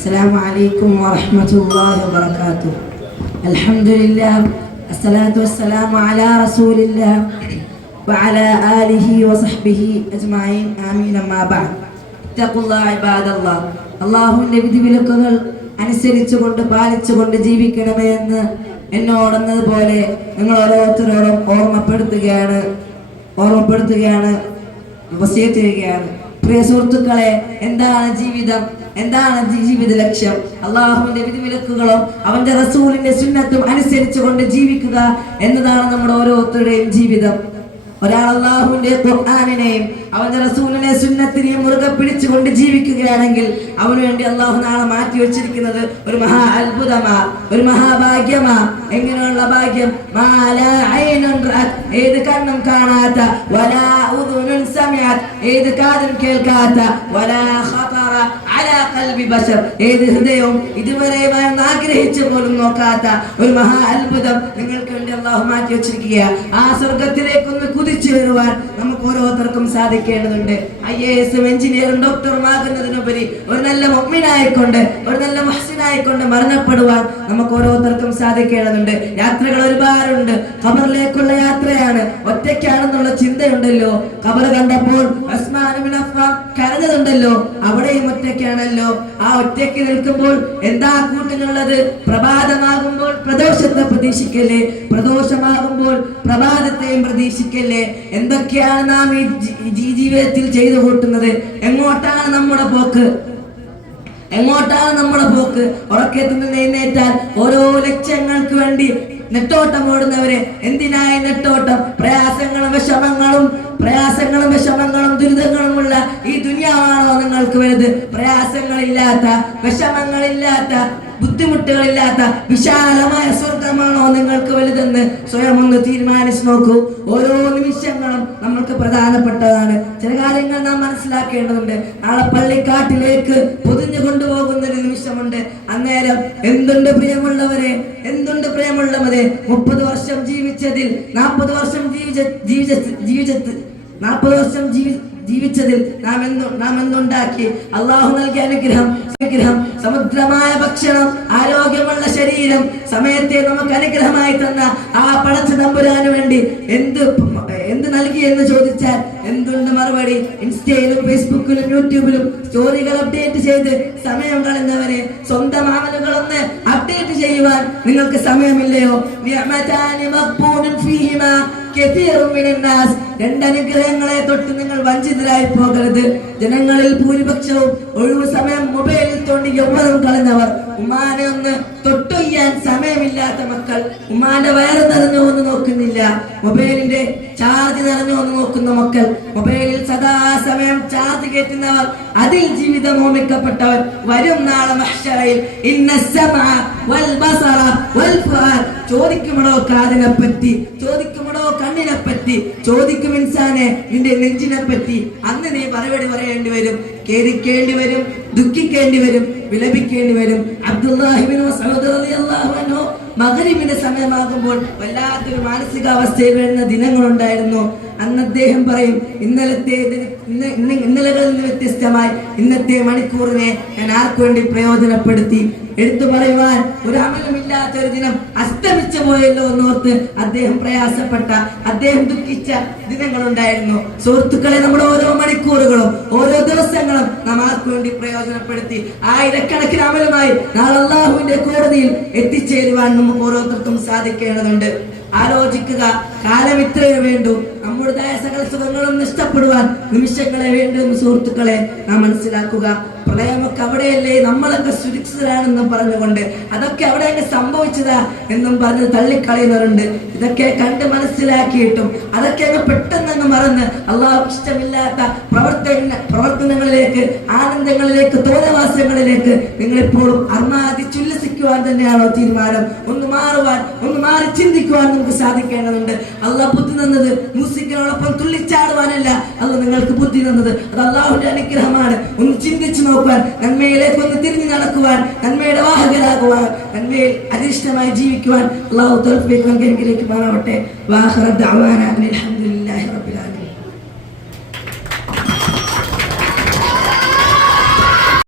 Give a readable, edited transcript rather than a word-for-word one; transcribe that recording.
السلام عليكم ورحمة الله وبركاته. الحمد لله الصلاة والسلام على رسول الله وعلى آله وصحبه أجمعين آمين. أما بعد اتقوا الله عباد الله. അള്ളാഹുവിൻ്റെ വിധിവിലക്കുകൾ അനുസരിച്ചുകൊണ്ട് പാലിച്ചുകൊണ്ട് ജീവിക്കണമേ എന്ന് എന്നോടെന്നതുപോലെ നിങ്ങൾ ഓരോരുത്തരോടും ഓർമ്മപ്പെടുത്തുകയാണ് വസിയത്ത് ചെയ്യുകയാണ്. പ്രിയ സുഹൃത്തുക്കളെ, എന്താണ് ജീവിതം? എന്താണ് ജീവിത ലക്ഷ്യം? അള്ളാഹുവിന്റെ വിധിവിലക്കുകളും അവന്റെ റസൂലിന്റെ സുന്നത്തും അനുസരിച്ചുകൊണ്ട് ജീവിക്കുക എന്നതാണ് നമ്മുടെ ഓരോരുത്തരുടെയും ജീവിതം. ഒരാൾ അള്ളാഹുവിന്റെ ഖുർആനിനെയും അവന്റെ റസൂലിനെ സുന്നത്തിനെയും മുറുകെ പിടിച്ചുകൊണ്ട് ജീവിക്കുകയാണെങ്കിൽ അവന് വേണ്ടി അള്ളാഹു നാളെ മാറ്റി വെച്ചിരിക്കുന്നത് ഒരു മഹാ അത്ഭുതമാ, ഒരു മഹാഭാഗ്യമാ. എങ്ങനെയുള്ള ഭാഗ്യം? ഏത് കണ്ണും കാണാത്ത, വലാ ഉദുനുൻ സമിഅത്, ഏത് കാതും കേൾക്കാത്ത, വലാ ഖതറ അലാ ഖൽബി ബശർ, ഏത് ഹൃദയവും ഇതുവരെ ആഗ്രഹിച്ചു പോലും നോക്കാത്ത ഒരു മഹാ അത്ഭുതം നിങ്ങൾക്ക് വേണ്ടി അള്ളാഹു മാറ്റി വെച്ചിരിക്കുക. ആ സ്വർഗത്തിലേക്കൊന്ന് കുതിച്ചു വരുവാൻ നമുക്ക് ഓരോരുത്തർക്കും സാധിക്കേണ്ടതുണ്ട്. IAS എഞ്ചിനീയറും ഡോക്ടറും ആകുന്നതിനുപരി ഒരു നല്ല മുഅ്മിനായിക്കൊണ്ട്, ഒരു നല്ല മുഹ്സിനായിക്കൊണ്ട് മരണപ്പെടുവാൻ നമുക്ക് ഓരോരുത്തർക്കും സാധിക്കേണ്ടതുണ്ട്. യാത്രകൾ ഒരുപാടുണ്ട്. ഖബറിലേക്കുള്ള യാത്രയാണ്. ഒറ്റയ്ക്കാണെന്നുള്ള ചിന്തയുണ്ടല്ലോ. ഖബർ കണ്ടപ്പോൾ ഉസ്മാൻ ഇബ്നു അഫ്ഫാൻ കരഞ്ഞതുണ്ടല്ലോ. അവിടെയും ഒറ്റയ്ക്കാണല്ലോ. ആ ഒറ്റയ്ക്ക് നിൽക്കുമ്പോൾ എന്താ കൂട്ടിനുള്ളത്? പ്രഭാതമാകുമ്പോൾ പ്രദോഷത്തെ പ്രതീക്ഷിക്കല്ലേ, പ്രദോഷമാകുമ്പോൾ പ്രഭാതത്തെയും പ്രതീക്ഷിക്കല്ലേ. എന്തൊക്കെയാണ് നാം ഈ ജീവിതത്തിൽ ചെയ്തു കൂട്ടുന്നത്? എങ്ങോട്ടാണ് നമ്മുടെ പോക്ക്? ഉറക്കത്തിൽ നിന്ന് എഴുന്നേറ്റാൽ ഓരോ ലക്ഷ്യങ്ങൾക്ക് വേണ്ടി നെട്ടോട്ടം ഓടുന്നവരെ, എന്തിനായി നെട്ടോട്ടം? പ്രയാസങ്ങളും വിഷമങ്ങളും ദുരിതങ്ങളുമുള്ള ഈ ദുനിയാവാണോ നിങ്ങൾക്ക് വലുത്? പ്രയാസങ്ങളില്ലാത്ത, വിഷമങ്ങളില്ലാത്ത, ബുദ്ധിമുട്ടുകളില്ലാത്ത വിശാലമായ സ്വർഗമാണോ നിങ്ങൾക്ക് വലുതെന്ന് സ്വയം ഒന്ന് തീരുമാനിച്ചു നോക്കൂ. ഓരോ നിമിഷങ്ങളും നമ്മൾക്ക് പ്രധാനപ്പെട്ടതാണ്. ചില കാര്യങ്ങൾ നാം മനസ്സിലാക്കേണ്ടതുണ്ട്. നാളെ പള്ളിക്കാട്ടിലേക്ക് പൊതിഞ്ഞു കൊണ്ടുപോകുന്ന ഒരു നിമിഷമുണ്ട്. അന്നേരം എന്തുണ്ട് പ്രിയമുള്ളവരെ, 30 വർഷം ജീവിച്ചതിൽ 40 വർഷം ജീവിച്ചതിൽ നാം എന്തുണ്ടാക്കി? അള്ളാഹു നൽകിയ അനുഗ്രഹം, സമുദ്രമായ ഭക്ഷണം, ആരോഗ്യമുള്ള ശരീരം, സമയത്തെ നമുക്ക് അനുഗ്രഹമായി തന്ന ആ പടച്ച തമ്പുരാന് വേണ്ടി എന്ത് നൽകി എന്ന് ചോദിച്ചാൽ എന്തുണ്ട് മറുപടി? ഇൻസ്റ്റയിലും ഫേസ്ബുക്കിലും യൂട്യൂബിലും സ്റ്റോറികൾ അപ്ഡേറ്റ് ചെയ്ത് സമയം കളയുന്നവരെ, സ്വന്തം അമലുകളൊന്ന് അപ്ഡേറ്റ് ചെയ്യുവാൻ നിങ്ങൾക്ക് സമയമില്ലയോ? രണ്ടനുഗ്രഹങ്ങളെ തൊട്ട് നിങ്ങൾ വഞ്ചിതരായി പോകരുത്. ജനങ്ങളിൽ ഭൂരിപക്ഷവും ഒഴിവു സമയം മൊബൈലിൽ തോണ്ടി യൗവനം കളഞ്ഞവർ, ഉമ്മാനെ ഒന്ന് തൊട്ടുയ്യാൻ സമയമില്ലാത്ത മക്കൾ, ഉമ്മാന്റെ വയറ് നിറഞ്ഞോ എന്ന് നോക്കുന്നില്ല, മൊബൈലിന്റെ ചാർജ് നിറഞ്ഞോ എന്ന് നോക്കുന്ന മക്കൾ, മൊബൈലിൽ സദാസമയം ചാർജ് കയറ്റുന്നവർ, അതിൽ ജീവിതം ഓമിക്കപ്പെട്ടവർ വരും നാളെ മഹ്ശറയിൽ ചോദിക്കുമടോ കാതിനെ പറ്റി, ചോദിക്കുമടോ കണ്ണിനെ പറ്റി, ചോദിക്കും ഇൻസാനെ നിന്റെ നെഞ്ചിനെ പറ്റി. അന്ന് നീ മറുപടി പറയേണ്ടി വരും, ഖേദിക്കേണ്ടി വരും, ദുഃഖിക്കേണ്ടി വരും, വിലപിക്കേണ്ടി വരും. അബ്ദുല്ലാഹി ഇബ്നു മസ്ഊദ് റളിയല്ലാഹു അൻഹു മഗ്രിബിന്റെ സമയമാകുമ്പോൾ വല്ലാത്തൊരു മാനസികാവസ്ഥയിൽ വരുന്ന ദിനങ്ങളുണ്ടായിരുന്നു. അന്ന് അദ്ദേഹം പറയും, ഇന്നലകളിൽ നിന്ന് വ്യത്യസ്തമായി ഇന്നത്തെ മണിക്കൂറിനെ ഞാൻ ആർക്കു വേണ്ടി പ്രയോജനപ്പെടുത്തി? എടുത്തു പറയുവാൻ ഒരു അമലുമില്ലാത്ത ഒരു ദിനം അസ്തമിച്ചു പോയല്ലോ എന്നോർത്ത് അദ്ദേഹം പ്രയാസപ്പെട്ട, അദ്ദേഹം ദുഃഖിച്ച ദിനങ്ങളുണ്ടായിരുന്നു. സുഹൃത്തുക്കളെ, നമ്മുടെ ഓരോ മണിക്കൂറുകളും ഓരോ ദിവസങ്ങളും നാം ആർക്കു വേണ്ടി പ്രയോജനപ്പെടുത്തി ആയിരക്കണക്കിന് അമലുമായി നാളെ അല്ലാഹുവിന്റെ കോടതിയിൽ എത്തിച്ചേരുവാൻ നമുക്ക് ഓരോരുത്തർക്കും സാധിക്കേണ്ടതുണ്ട്. ആലോചിക്കുക, കാലം ഇത്രയേ വേണ്ടൂ. നമ്മുടേതായ സകല സുഖങ്ങളും നഷ്ടപ്പെടുവാൻ നിമിഷങ്ങളെ വേണ്ടു. സുഹൃത്തുക്കളെ, നാം മനസ്സിലാക്കുക, പ്രളയമൊക്കെ അവിടെയല്ലേ, നമ്മളൊക്കെ സുരക്ഷിതരാണെന്നും പറഞ്ഞുകൊണ്ട് അതൊക്കെ അവിടെയൊക്കെ സംഭവിച്ചതാ എന്നും പറഞ്ഞ് തള്ളിക്കളയുന്നവരുണ്ട്. ഇതൊക്കെ കണ്ട് മനസ്സിലാക്കിയിട്ടും അതൊക്കെ അങ്ങ് പെട്ടെന്നങ്ങ് മറന്ന് അള്ളാഹു ഇഷ്ടമില്ലാത്ത പ്രവർത്തനങ്ങളിലേക്ക്, ആനന്ദങ്ങളിലേക്ക്, തോന്നവാസങ്ങളിലേക്ക് നിങ്ങളിപ്പോഴും ഉല്ലസിക്കുവാൻ തന്നെയാണോ തീരുമാനം? ഒന്ന് മാറുവാൻ, ഒന്ന് മാറി ചിന്തിക്കുവാൻ നമുക്ക് സാധിക്കേണ്ടതുണ്ട്. അള്ളാഹ് ബുദ്ധി തന്നത് മ്യൂസിക്കിനോടൊപ്പം തുള്ളിച്ചാടുവാനല്ല, അത് നിങ്ങൾക്ക് ബുദ്ധി തന്നത് അത് അള്ളാഹുവിന്റെ അനുഗ്രഹമാണ്. ഒന്ന് ചിന്തിച്ചു നോക്കുവാൻ, നന്മയിലേക്ക് ഒന്ന് തിരിഞ്ഞു നടക്കുവാൻ, നന്മയുടെ വാഹകരാകുവാൻ, നന്മയിൽ അധിഷ്ഠമായി ജീവിക്കുവാൻ അള്ളാഹു തൗഫീഖ് അനുഗ്രഹിക്കുമാറാവട്ടെ. വാഖിറ ദഅവാനാ അൽഹംദുലില്ലാഹ്.